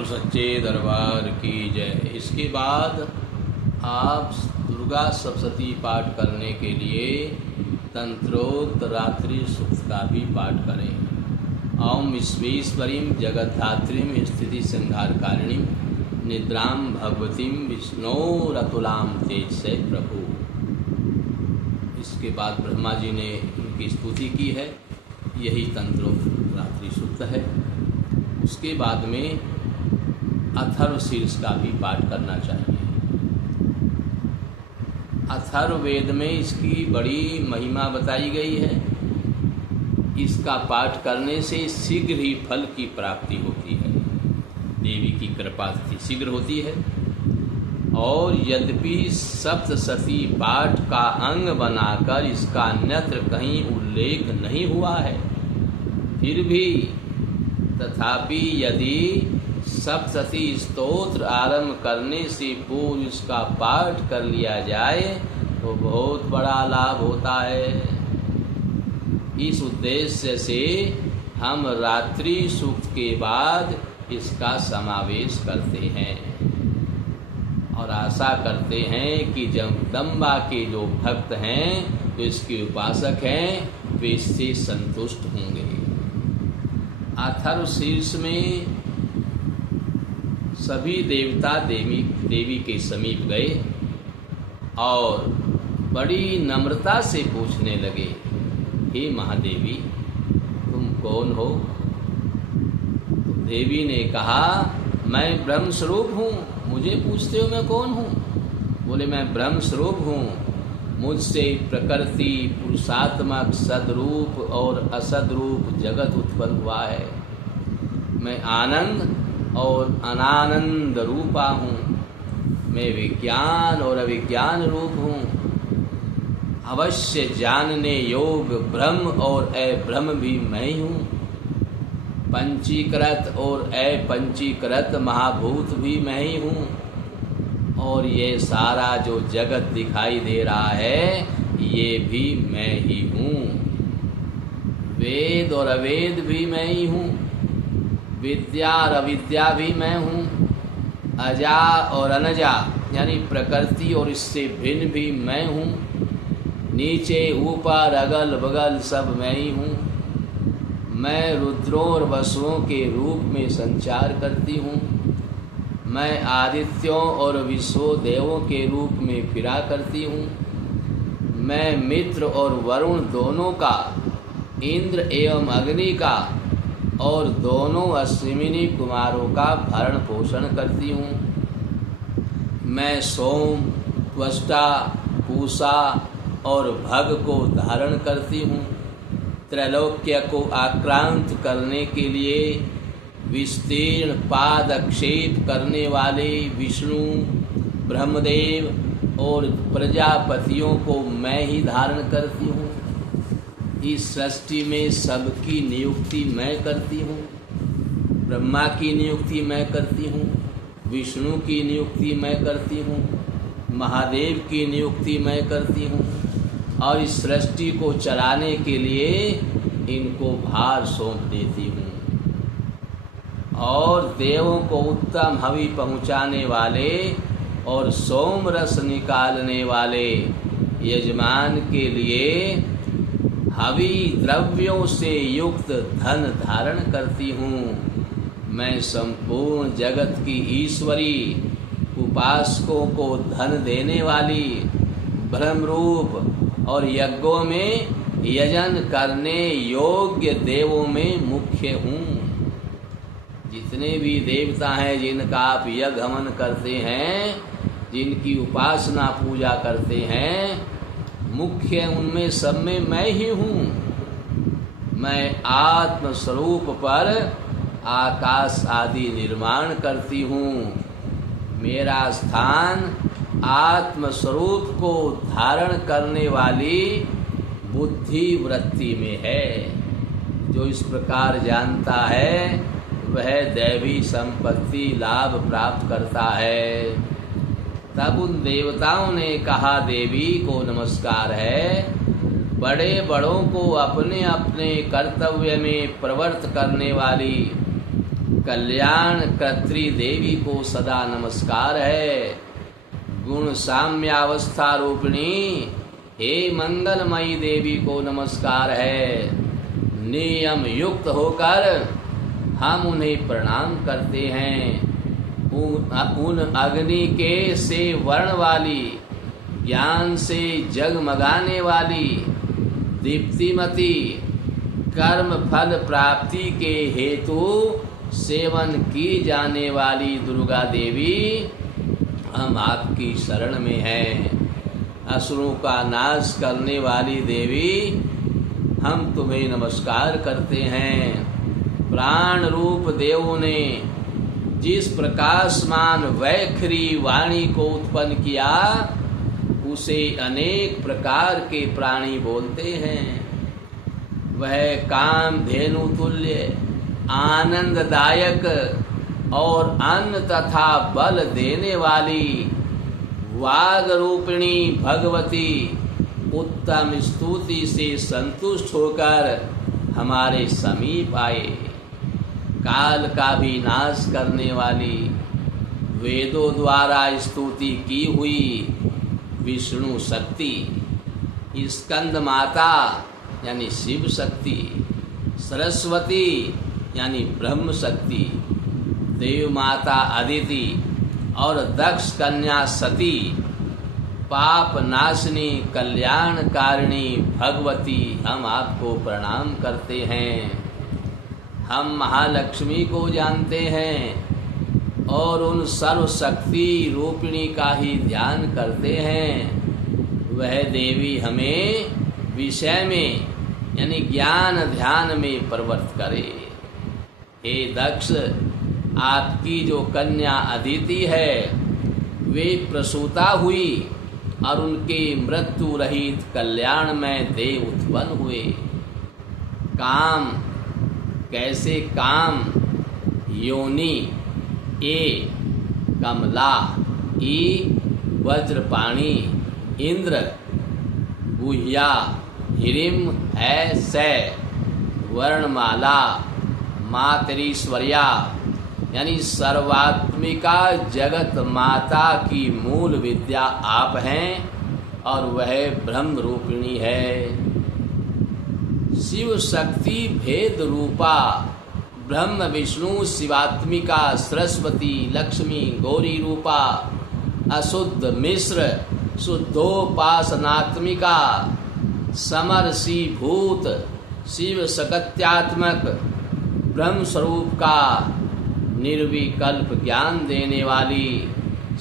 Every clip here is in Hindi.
और सच्चे दरबार की जय। इसके बाद आप दुर्गा सप्तशती पाठ करने के लिए तंत्रोक्त रात्रि सूक्त का भी पाठ करें। ओम विश्वेश्वरीं जगद्धात्रीं स्थिति संहारकारिणीं निद्रां भगवतीं विष्णोरतुलां तेज से प्रभु। इसके बाद ब्रह्मा जी ने उनकी स्तुति की है, यही तंत्रोक्त रात्रि सूक्त है। उसके बाद में अथर्वशीर्ष का भी पाठ करना चाहिए। अथर्ववेद में इसकी बड़ी महिमा बताई गई है। इसका पाठ करने से शीघ्र ही फल की प्राप्ति होती है, देवी की कृपा से शीघ्र होती है। और यद्यपि सप्तशती पाठ का अंग बनाकर इसका अन्यत्र कहीं उल्लेख नहीं हुआ है, फिर भी तथापि यदि सप्तशती स्तोत्र आरंभ करने से पूर्व इसका पाठ कर लिया जाए तो बहुत बड़ा लाभ होता है। इस उद्देश्य से हम रात्रि सूक्त के बाद इसका समावेश करते हैं और आशा करते हैं कि जगदम्बा के जो भक्त हैं, जो इसके उपासक हैं, वे इससे संतुष्ट होंगे। अथर्वशीर्ष में सभी देवता देवी के समीप गए और बड़ी नम्रता से पूछने लगे, हे महादेवी, तुम कौन हो? तो देवी ने कहा, मैं ब्रह्म स्वरूप हूँ। मुझे पूछते हो मैं कौन हूँ? बोले, मैं ब्रह्म स्वरूप हूँ। मुझसे प्रकृति, पुरुषात्मक सदरूप और असदरूप जगत उत्पन्न हुआ है। मैं आनंद और अनानंद रूपा हूँ। मैं विज्ञान और अविज्ञान रूप हूँ। अवश्य जानने योग ब्रह्म और अब्रह्म भी मैं हूँ। पंचीकृत और अपंचीकृत महाभूत भी मैं ही हूँ। और ये सारा जो जगत दिखाई दे रहा है, ये भी मैं ही हूँ। वेद और अवेद भी मैं ही हूँ। विद्या और अविद्या भी मैं हूँ। अजा और अनजा यानी प्रकृति और इससे भिन्न भी मैं हूँ। नीचे ऊपर अगल बगल सब मैं ही हूँ। मैं रुद्रों और वसुओं के रूप में संचार करती हूँ। मैं आदित्यों और विश्व देवों के रूप में फिरा करती हूँ। मैं मित्र और वरुण दोनों का, इंद्र एवं अग्नि का और दोनों अश्विनी कुमारों का भरण पोषण करती हूँ। मैं सोम, त्वष्टा, पूषा और भग को धारण करती हूँ। त्रैलोक्य को आक्रांत करने के लिए विस्तीर्ण पादक्षेप करने वाले विष्णु, ब्रह्मदेव और प्रजापतियों को मैं ही धारण करती हूँ। इस सृष्टि में सबकी नियुक्ति मैं करती हूँ। ब्रह्मा की नियुक्ति मैं करती हूँ, विष्णु की नियुक्ति मैं करती हूँ, महादेव की नियुक्ति मैं करती हूँ और इस सृष्टि को चलाने के लिए इनको भार सौंप देती हूँ। और देवों को उत्तम हवि पहुँचाने वाले और सोम रस निकालने वाले यजमान के लिए हवि द्रव्यों से युक्त धन धारण करती हूँ। मैं संपूर्ण जगत की ईश्वरी, उपासकों को धन देने वाली, ब्रह्मरूप और यज्ञों में यजन करने योग्य देवों में मुख्य हूँ। जितने भी देवता हैं जिनका आप यज्ञ हवन करते हैं, जिनकी उपासना पूजा करते हैं, मुख्य उनमें सब में मैं ही हूँ। मैं आत्म स्वरूप पर आकाश आदि निर्माण करती हूँ। मेरा स्थान आत्म स्वरूप को धारण करने वाली बुद्धि वृत्ति में है। जो इस प्रकार जानता है वह दैवी संपत्ति लाभ प्राप्त करता है। तब उन देवताओं ने कहा, देवी को नमस्कार है। बड़े बड़ों को अपने अपने कर्तव्य में प्रवृत्त करने वाली कल्याण कर्त्री देवी को सदा नमस्कार है। गुण साम्यावस्था रूपिणी हे मंगलमयी देवी को नमस्कार है। नियम युक्त होकर हम उन्हें प्रणाम करते हैं। उन अग्नि के से वर्ण वाली, ज्ञान से जगमगाने वाली, दीप्तिमती, कर्म फल प्राप्ति के हेतु सेवन की जाने वाली दुर्गा देवी हम आपकी शरण में हैं। असुरों का नाश करने वाली देवी हम तुम्हें नमस्कार करते हैं। प्राण रूप देवों ने जिस प्रकाशमान वैखरी वाणी को उत्पन्न किया उसे अनेक प्रकार के प्राणी बोलते हैं। वह काम धेनु तुल्य, आनंददायक और अन्न तथा बल देने वाली वाग रूपिणी भगवती उत्तम स्तुति से संतुष्ट होकर हमारे समीप आए। काल का भी नाश करने वाली, वेदों द्वारा स्तुति की हुई विष्णु शक्ति, स्कंद माता यानी शिव शक्ति, सरस्वती यानी ब्रह्म शक्ति, देव माता अदिति और दक्ष कन्या सती, पाप नाशनी कल्याणकारिणी भगवती हम आपको प्रणाम करते हैं। हम महालक्ष्मी को जानते हैं और उन सर्वशक्ति रूपिणी का ही ध्यान करते हैं। वह देवी हमें विषय में यानी ज्ञान ध्यान में प्रवृत्त करे। हे दक्ष, आपकी जो कन्या अदिति है वे प्रसूता हुई और उनके मृत्यु रहित कल्याणमय देव उत्पन्न हुए। काम कैसे? काम योनि ए कमला, ई वज्रपाणी, इंद्र गुह्या, हिरिम है सै, वर्णमाला, मातरीश्वर्या यानी सर्वात्मिका जगत माता की मूल विद्या आप हैं और वह ब्रह्म रूपिणी है। शिव शक्ति भेद रूपा ब्रह्म विष्णु शिवात्मिका सरस्वती लक्ष्मी गौरी रूपा अशुद्ध मिश्र शुद्धोपासनात्मिका समरसी भूत शिव सकत्यात्मक ब्रह्म स्वरूप का निर्विकल्प ज्ञान देने वाली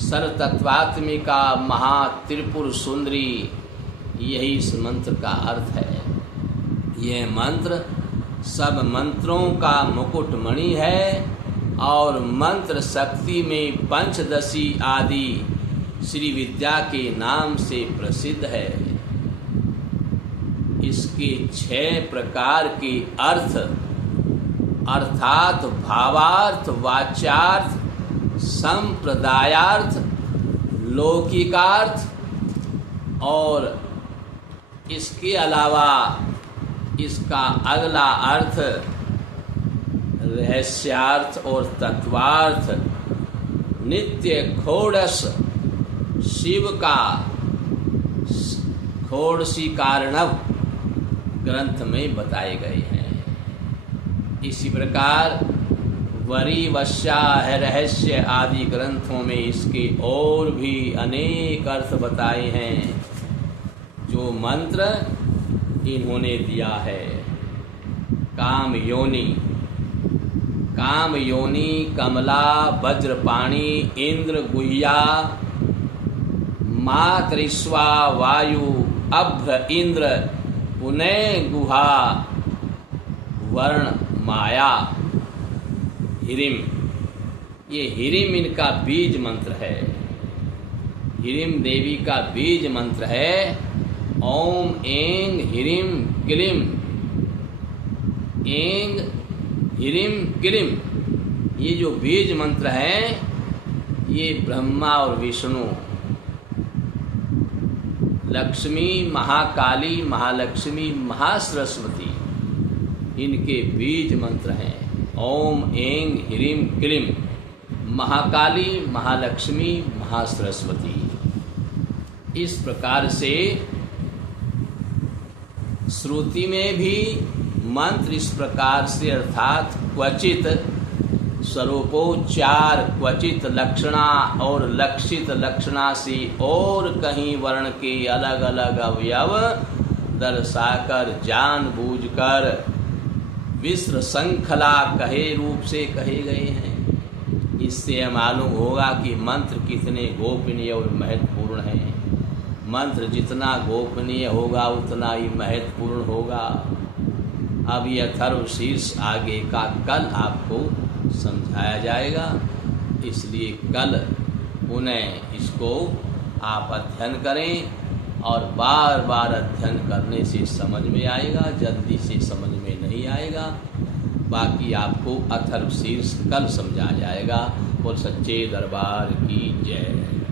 सर्वतत्वात्मिका महात्रिपुर सुंदरी, यही इस मंत्र का अर्थ है। यह मंत्र सब मंत्रों का मुकुटमणि है और मंत्र शक्ति में पंचदशी आदि श्री विद्या के नाम से प्रसिद्ध है। इसके 6 प्रकार के अर्थ अर्थात भावार्थ, वाच्यार्थ, संप्रदायार्थ, लौकिकार्थ और इसके अलावा इसका अगला अर्थ रहस्यार्थ और तत्वार्थ नित्य खोड़स शिव का खोड़सी कारणव ग्रंथ में बताए गए हैं। इसी प्रकार वरी वश्या है रहस्य आदि ग्रंथों में इसके और भी अनेक अर्थ बताए हैं जो मंत्र इन्होंने दिया है। काम योनि, काम योनि कमला वज्रपाणी इंद्र गुह्या मातृस्वा वायु अभ्र इंद्र पुनः गुहा वर्ण माया हिरिम। ये हिरिम इनका बीज मंत्र है। हिरिम देवी का बीज मंत्र है ओम ऐंग हिरिम क्लीम, ऐंग हिरिम क्लीम। ये जो बीज मंत्र है ये ब्रह्मा और विष्णु, लक्ष्मी महाकाली महालक्ष्मी महासरस्वती इनके बीज मंत्र हैं। ओम ऐं ह्रीं क्लीं महाकाली, महालक्ष्मी, महासरस्वती। इस प्रकार से श्रुति में भी मंत्र इस प्रकार से अर्थात क्वचित स्वरूपोच्चार, क्वचित लक्षणा और लक्षित लक्षणा से और कहीं वर्ण के अलग अलग अवयव दर्शाकर जानबूझकर विश्व श्रृंखला कहे रूप से कहे गए हैं। इससे मालूम होगा कि मंत्र कितने गोपनीय और महत्वपूर्ण हैं। मंत्र जितना गोपनीय होगा उतना ही महत्वपूर्ण होगा। अब ये अथर्वशीर्ष आगे का कल आपको समझाया जाएगा, इसलिए कल पुनः इसको आप अध्ययन करें और बार बार अध्ययन करने से समझ में आएगा, जल्दी से समझ में नहीं आएगा। बाकी आपको अथर्वशीर्ष कल समझा जाएगा। बोल सच्चे दरबार की जय।